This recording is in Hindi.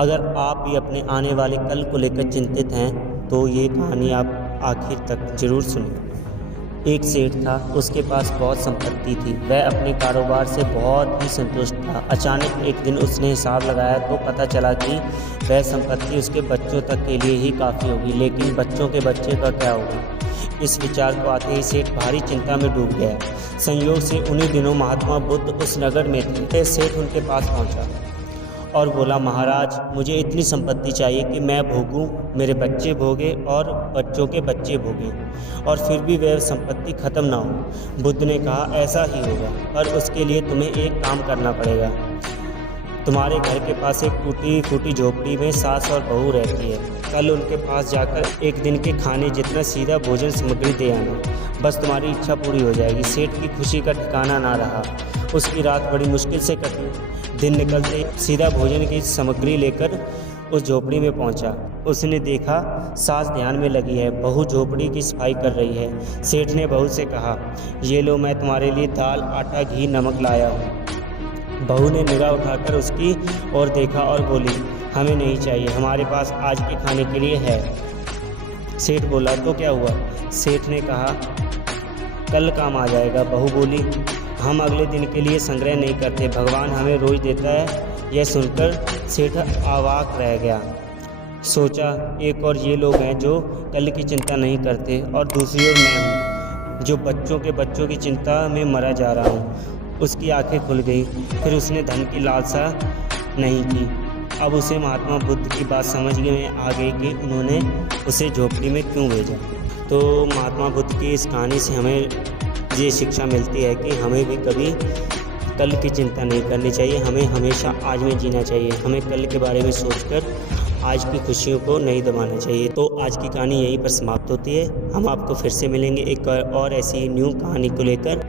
अगर आप भी अपने आने वाले कल को लेकर चिंतित हैं तो ये कहानी आप आखिर तक ज़रूर सुनें। एक सेठ था, उसके पास बहुत संपत्ति थी। वह अपने कारोबार से बहुत ही संतुष्ट था। अचानक एक दिन उसने हिसाब लगाया तो पता चला कि वह संपत्ति उसके बच्चों तक के लिए ही काफ़ी होगी, लेकिन बच्चों के बच्चे का क्या होगा। इस विचार को आते ही सेठ भारी चिंता में डूब गया। संयोग से उन्हीं दिनों महात्मा बुद्ध उस नगर में थे। सेठ उनके पास पहुंचा और बोला, महाराज, मुझे इतनी संपत्ति चाहिए कि मैं भोगूं, मेरे बच्चे भोगे और बच्चों के बच्चे भोगें, और फिर भी वह संपत्ति खत्म ना हो। बुद्ध ने कहा, ऐसा ही होगा, पर उसके लिए तुम्हें एक काम करना पड़ेगा। तुम्हारे घर के पास एक टूटी फूटी झोपड़ी में सास और बहू रहती है। कल उनके पास जाकर एक दिन के खाने जितना सीधा भोजन सामग्री दे आना, बस तुम्हारी इच्छा पूरी हो जाएगी। सेठ की खुशी का ठिकाना ना रहा। उसकी रात बड़ी मुश्किल से कटी। दिन निकलते सीधा भोजन की सामग्री लेकर उस झोपड़ी में पहुंचा। उसने देखा सास ध्यान में लगी है, बहू झोपड़ी की सफाई कर रही है। सेठ ने बहू से कहा, ये लो, मैं तुम्हारे लिए दाल, आटा, घी, नमक लाया हूँ। बहू ने निगाह उठाकर उसकी ओर देखा और बोली, हमें नहीं चाहिए, हमारे पास आज के खाने के लिए है। सेठ बोला, तो क्या हुआ? सेठ ने कहा, कल काम आ जाएगा। बहू बोली, हम अगले दिन के लिए संग्रह नहीं करते, भगवान हमें रोज देता है। यह सुनकर सेठ अवाक रह गया। सोचा, एक और ये लोग हैं जो कल की चिंता नहीं करते, और दूसरी ओर मैं हूँ जो बच्चों की चिंता में मरा जा रहा हूँ। उसकी आंखें खुल गई। फिर उसने धन की लालसा नहीं की। अब उसे महात्मा बुद्ध की बात समझ में आ गई कि उन्होंने उसे झोपड़ी में क्यों भेजा। तो महात्मा बुद्ध की इस कहानी से हमें ये शिक्षा मिलती है कि हमें भी कभी कल की चिंता नहीं करनी चाहिए। हमें हमेशा आज में जीना चाहिए। हमें कल के बारे में सोचकर आज की खुशियों को नहीं दबाना चाहिए। तो आज की कहानी यहीं पर समाप्त होती है। हम आपको फिर से मिलेंगे एक और ऐसी न्यू कहानी को लेकर।